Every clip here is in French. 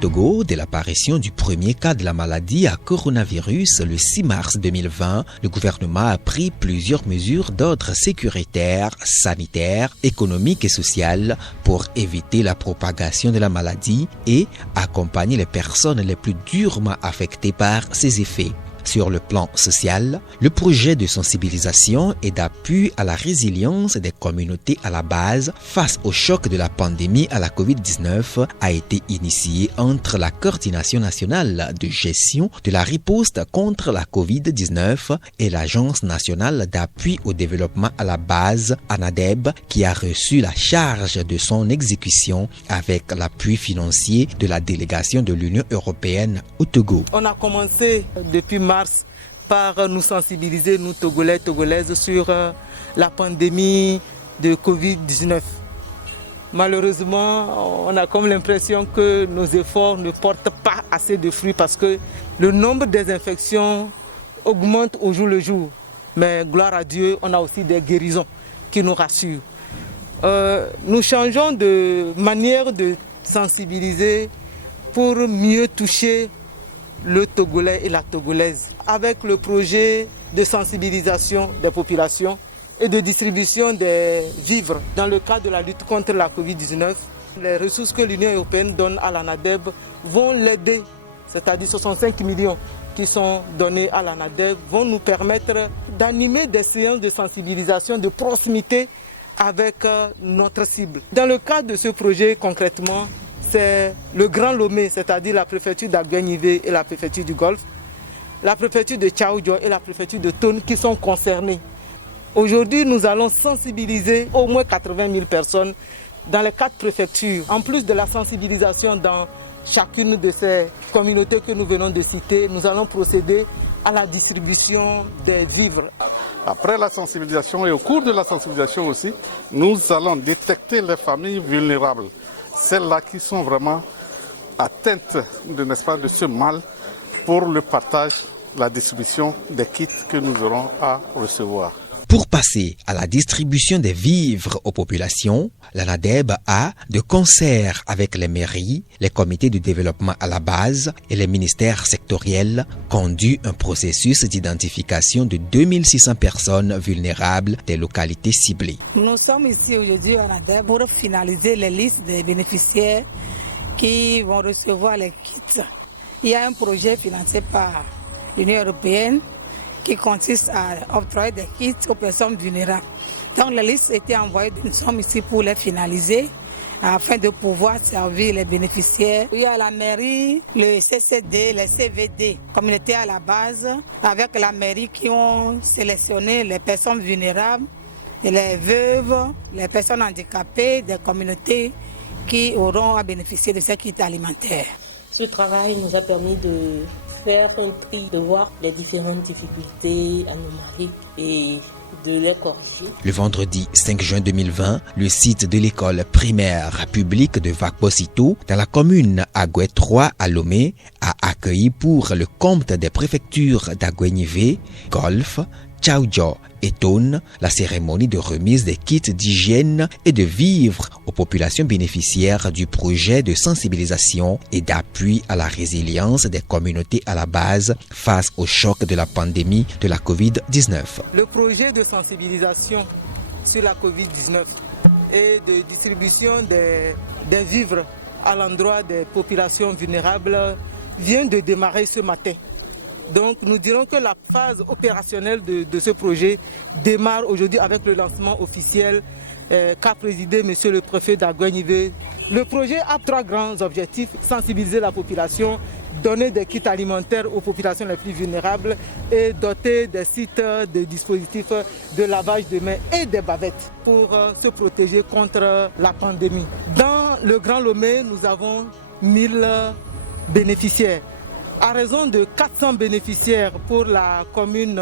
Togo, dès l'apparition du premier cas de la maladie à coronavirus le 6 mars 2020, le gouvernement a pris plusieurs mesures d'ordre sécuritaire, sanitaire, économique et social pour éviter la propagation de la maladie et accompagner les personnes les plus durement affectées par ses effets. Sur le plan social, le projet de sensibilisation et d'appui à la résilience des communautés à la base face au choc de la pandémie à la COVID-19 a été initié entre la Coordination nationale de gestion de la riposte contre la COVID-19 et l'Agence nationale d'appui au développement à la base, ANADEB, qui a reçu la charge de son exécution avec l'appui financier de la délégation de l'Union européenne au Togo. On a commencé depuis mars par nous sensibiliser, nous Togolais, Togolaises, sur la pandémie de Covid-19. Malheureusement, on a comme l'impression que nos efforts ne portent pas assez de fruits parce que le nombre des infections augmente au jour le jour. Mais gloire à Dieu, on a aussi des guérisons qui nous rassurent. Nous changeons de manière de sensibiliser pour mieux toucher le Togolais et la Togolaise, avec le projet de sensibilisation des populations et de distribution des vivres dans le cadre de la lutte contre la COVID-19. Les ressources que l'Union européenne donne à l'ANADEB vont l'aider, c'est-à-dire 65 millions qui sont donnés à l'ANADEB vont nous permettre d'animer des séances de sensibilisation de proximité avec notre cible. Dans le cadre de ce projet, concrètement, c'est le Grand Lomé, c'est-à-dire la préfecture d'Aguenivé et la préfecture du Golfe, la préfecture de Tchaoudjo et la préfecture de Tone qui sont concernées. Aujourd'hui, nous allons sensibiliser au moins 80 000 personnes dans les 4 préfectures. En plus de la sensibilisation dans chacune de ces communautés que nous venons de citer, nous allons procéder à la distribution des vivres. Après la sensibilisation et au cours de la sensibilisation aussi, nous allons détecter les familles vulnérables. Celles-là qui sont vraiment atteintes de ce mal pour le partage, la distribution des kits que nous aurons à recevoir. Pour passer à la distribution des vivres aux populations, l'ANADEB a, de concert avec les mairies, les comités de développement à la base et les ministères sectoriels, conduit un processus d'identification de 2600 personnes vulnérables des localités ciblées. Nous sommes ici aujourd'hui à l'ANADEB pour finaliser les listes des bénéficiaires qui vont recevoir les kits. Il y a un projet financé par l'Union européenne qui consiste à octroyer des kits aux personnes vulnérables. Donc la liste a été envoyée, nous sommes ici pour les finaliser afin de pouvoir servir les bénéficiaires. Il y a la mairie, le CCD, les CVD, communauté à la base, avec la mairie qui ont sélectionné les personnes vulnérables, les veuves, les personnes handicapées, des communautés qui auront à bénéficier de ces kits alimentaires. Ce travail nous a permis de faire un tri, de voir les différentes difficultés anomaliques et de les corriger. Le vendredi 5 juin 2020, le site de l'école primaire publique de Vakposito, dans la commune Agoué 3 à Lomé, a accueilli pour le compte des préfectures d'Aguenivé, Golfe, Tchaoudjo et Tone, la cérémonie de remise des kits d'hygiène et de vivres aux populations bénéficiaires du projet de sensibilisation et d'appui à la résilience des communautés à la base face au choc de la pandémie de la COVID-19. Le projet de sensibilisation sur la COVID-19 et de distribution des vivres à l'endroit des populations vulnérables vient de démarrer ce matin. Donc nous dirons que la phase opérationnelle de ce projet démarre aujourd'hui avec le lancement officiel qu'a présidé M. le préfet d'Aguenivé. Le projet a 3 grands objectifs: sensibiliser la population, donner des kits alimentaires aux populations les plus vulnérables et doter des sites de dispositifs de lavage de mains et des bavettes pour se protéger contre la pandémie. Dans le Grand Lomé, nous avons 1000 bénéficiaires. À raison de 400 bénéficiaires pour la commune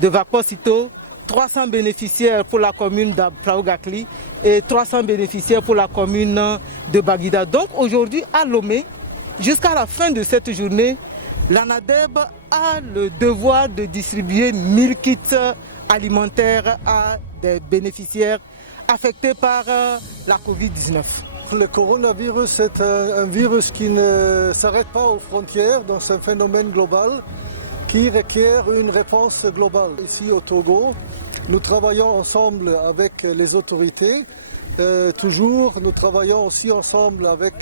de Vakposito, 300 bénéficiaires pour la commune d'Apraogakli et 300 bénéficiaires pour la commune de Baguida. Donc aujourd'hui à Lomé, jusqu'à la fin de cette journée, l'ANADEB a le devoir de distribuer 1000 kits alimentaires à des bénéficiaires affectés par la COVID-19. Le coronavirus est un virus qui ne s'arrête pas aux frontières, donc c'est un phénomène global qui requiert une réponse globale. Ici au Togo, nous travaillons ensemble avec les autorités. Toujours, nous travaillons aussi ensemble avec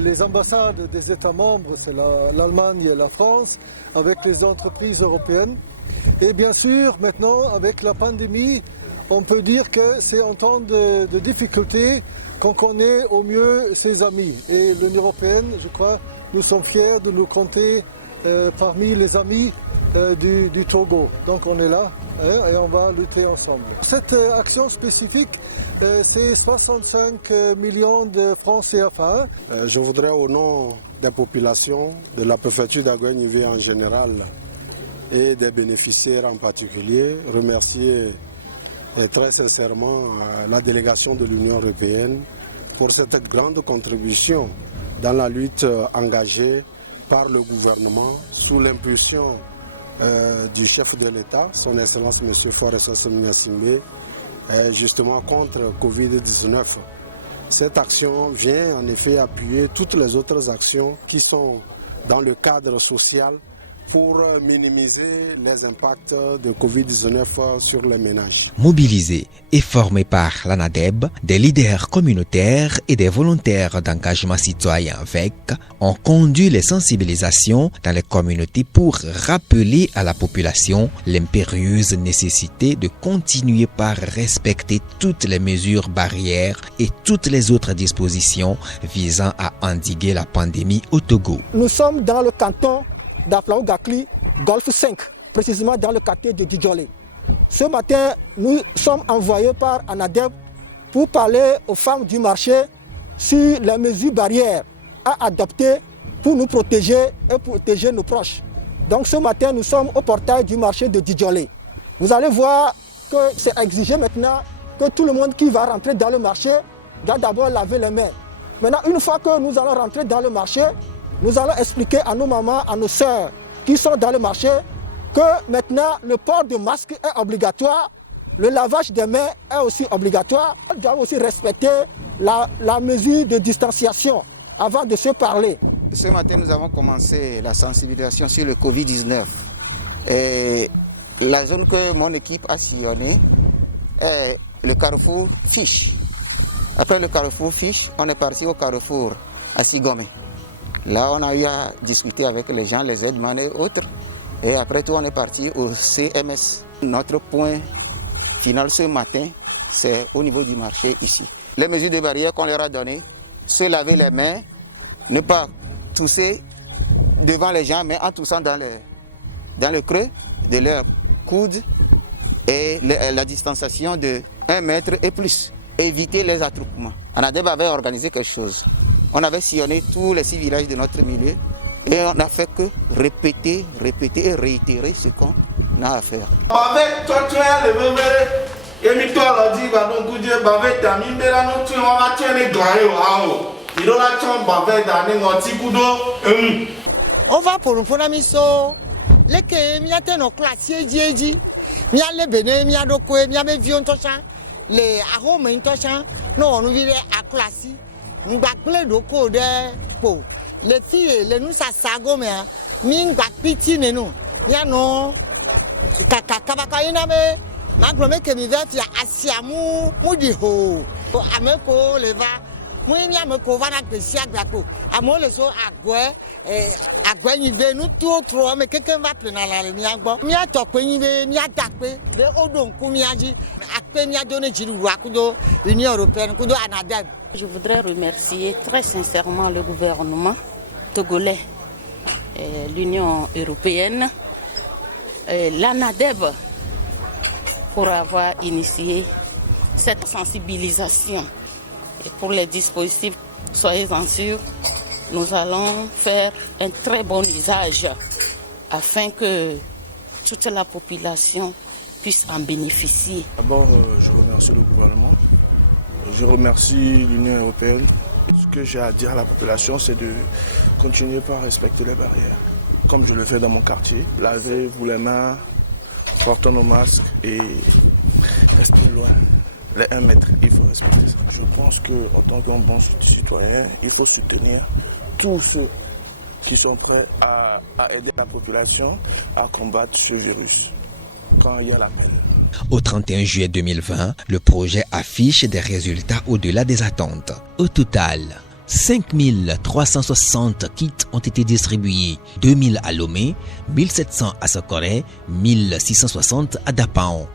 les ambassades des États membres, c'est l'Allemagne et la France, avec les entreprises européennes. Et bien sûr, maintenant, avec la pandémie, on peut dire que c'est en temps de difficulté qu'on connaît au mieux ses amis. Et l'Union européenne, je crois, nous sommes fiers de nous compter parmi les amis du Togo. Donc on est là et on va lutter ensemble. Cette action spécifique, c'est 65 millions de francs CFA. Je voudrais au nom des populations de la préfecture d'Aguenivé en général et des bénéficiaires en particulier remercier très sincèrement la délégation de l'Union européenne pour cette grande contribution dans la lutte engagée par le gouvernement sous l'impulsion du chef de l'État, son Excellence M. Faure Gnassingbé, justement contre Covid-19. Cette action vient en effet appuyer toutes les autres actions qui sont dans le cadre social pour minimiser les impacts de Covid-19 sur les ménages. Mobilisés et formés par l'ANADEB, des leaders communautaires et des volontaires d'engagement citoyen VEC ont conduit les sensibilisations dans les communautés pour rappeler à la population l'impérieuse nécessité de continuer par respecter toutes les mesures barrières et toutes les autres dispositions visant à endiguer la pandémie au Togo. Nous sommes dans le canton d'Aflaou-Gakli, Golfe 5, précisément dans le quartier de Djidjolé. Ce matin, nous sommes envoyés par ANADEB pour parler aux femmes du marché sur les mesures barrières à adopter pour nous protéger et protéger nos proches. Donc ce matin, nous sommes au portail du marché de Djidjolé. Vous allez voir que c'est exigé maintenant que tout le monde qui va rentrer dans le marché doit d'abord laver les mains. Maintenant, une fois que nous allons rentrer dans le marché, nous allons expliquer à nos mamans, à nos sœurs qui sont dans le marché que maintenant le port de masque est obligatoire, le lavage des mains est aussi obligatoire. On doit aussi respecter la mesure de distanciation avant de se parler. Ce matin, nous avons commencé la sensibilisation sur le Covid-19. Et la zone que mon équipe a sillonnée est le carrefour Fiche. Après le carrefour Fiche, on est parti au carrefour Assigomé. Là, on a eu à discuter avec les gens, les aides-mains et autres. Et après tout, on est parti au CMS. Notre point final ce matin, c'est au niveau du marché ici. Les mesures de barrière qu'on leur a données, se laver les mains, ne pas tousser devant les gens, mais en toussant dans le creux de leur coude et la distanciation de 1 mètre et plus. Éviter les attroupements. ANADEB avait organisé quelque chose. On avait sillonné tous les 6 villages de notre milieu et on n'a fait que répéter et réitérer ce qu'on a à faire. On va pour nous mission. Les que miate no classier dieji. Miale bene miado ko miame vion tocha. Les arômes tocha. Non, nous vivons à classi. Nous bacle de ko de po. Les filles les nous sa sago me. Min bak piti ne nous. Ya no kaka kabaka ina me. Maglome ke mi vefia asiamu mudi ho. Ameko leva. Mouimia me kovana que si agako. Amo le so agwe ni ve nous tout trop mais quelqu'un va prendre la miagbo. Mia tokwe ni ve mia dakpe. Le odon ku miaji akpe mia donné jiru akudo Union européenne kudo ANADEB. Je voudrais remercier très sincèrement le gouvernement togolais, l'Union européenne, l'ANADEB pour avoir initié cette sensibilisation. Et pour les dispositifs, soyez-en sûrs, nous allons faire un très bon usage afin que toute la population puisse en bénéficier. D'abord, je remercie le gouvernement, je remercie l'Union européenne. Ce que j'ai à dire à la population, c'est de continuer par respecter les barrières, comme je le fais dans mon quartier. Lavez-vous les mains, portons nos masques et restez loin. les 1 mètre, il faut respecter ça. Je pense qu'en tant qu'un bon citoyen, il faut soutenir tous ceux qui sont prêts à aider la population à combattre ce virus quand il y a la peine. Au 31 juillet 2020, le projet affiche des résultats au-delà des attentes. Au total, 5360 kits ont été distribués, 2000 à Lomé, 1700 à Sokoré, 1660 à Dapaon.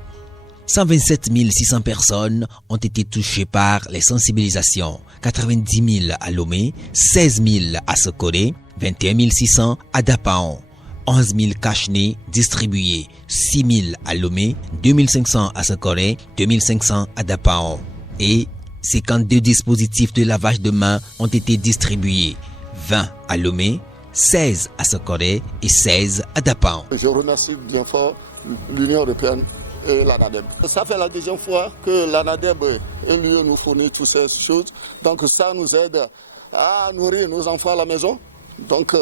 127 600 personnes ont été touchées par les sensibilisations, 90 000 à Lomé, 16 000 à Sokoré, 21 600 à Dapaon. 11 000 cache-nez distribués, 6 000 à Lomé, 2 500 à Sokoré, 2 500 à Dapaon. Et 52 dispositifs de lavage de mains ont été distribués, 20 à Lomé, 16 à Sokoré et 16 à Dapaon. Je remercie bien fort l'Union européenne et l'ANADEB. Ça fait la deuxième fois que l'ANADEB et l'UE nous fournit toutes ces choses. Donc ça nous aide à nourrir nos enfants à la maison. Donc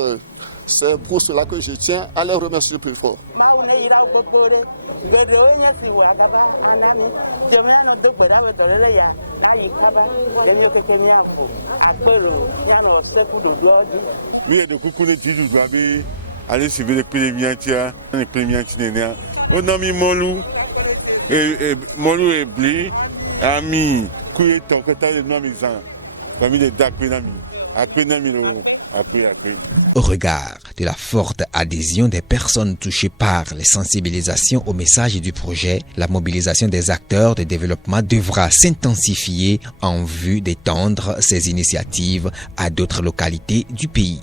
c'est pour cela que je tiens à les remercier plus fort. Oui, de coucou les petits joueurs, allez suivre les premiers tiers, les premiers tiers. On a mis Molou et Blé, ami, couille ton côté de nos misans, comme il est d'acquénami. Au regard de la forte adhésion des personnes touchées par les sensibilisations au message du projet, la mobilisation des acteurs de développement devra s'intensifier en vue d'étendre ces initiatives à d'autres localités du pays.